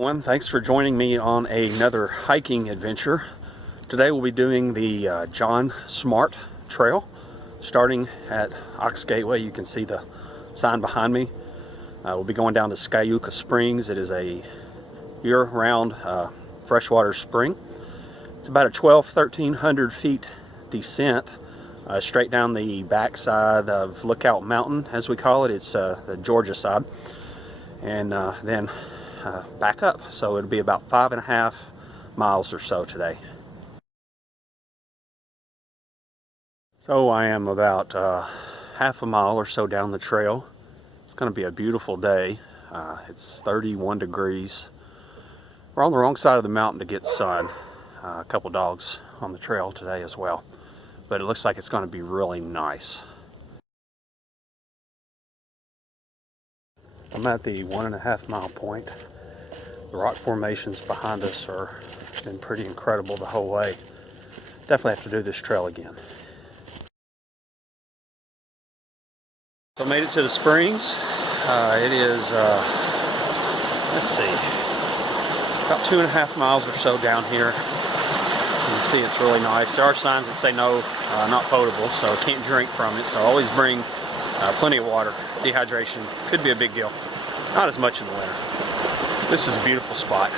Thanks for joining me on another hiking adventure. Today we'll be doing the John Smartt Trail, starting at Ox Gateway. You can see the sign behind me. We'll be going down to Skyuka Springs. It is a year-round freshwater spring. It's about a 1,300 feet descent straight down the backside of Lookout Mountain, as we call it. It's the Georgia side, and then back up. So it'll be about 5.5 miles or so today. So I am about half a mile or so down the trail. It's going to be a beautiful day. It's 31 degrees. We're on the wrong side of the mountain to get sun. A couple dogs on the trail today as well, but it looks like it's going to be really nice. I'm at the 1.5 mile point. The rock formations behind us are been pretty incredible the whole way. Definitely have to do this trail again. So I made it to the springs. It is, let's see, about 2.5 miles or so down here. You can see it's really nice. There are signs that say no, not potable, so can't drink from it. So always bring plenty of water. Dehydration could be a big deal. Not as much in the winter. This is a beautiful spot.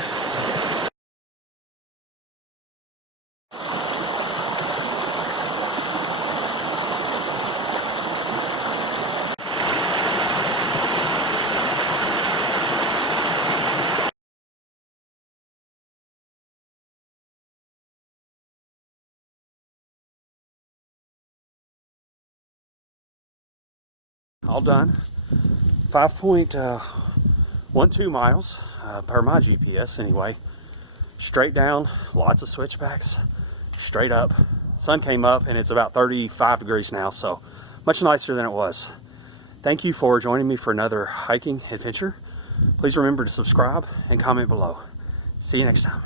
All done. 5.12 miles per my GPS anyway. Straight down, lots of switchbacks, straight up. Sun came up and it's about 35 degrees now, so much nicer than it was. Thank you for joining me for another hiking adventure. Please remember to subscribe and comment below. See you next time.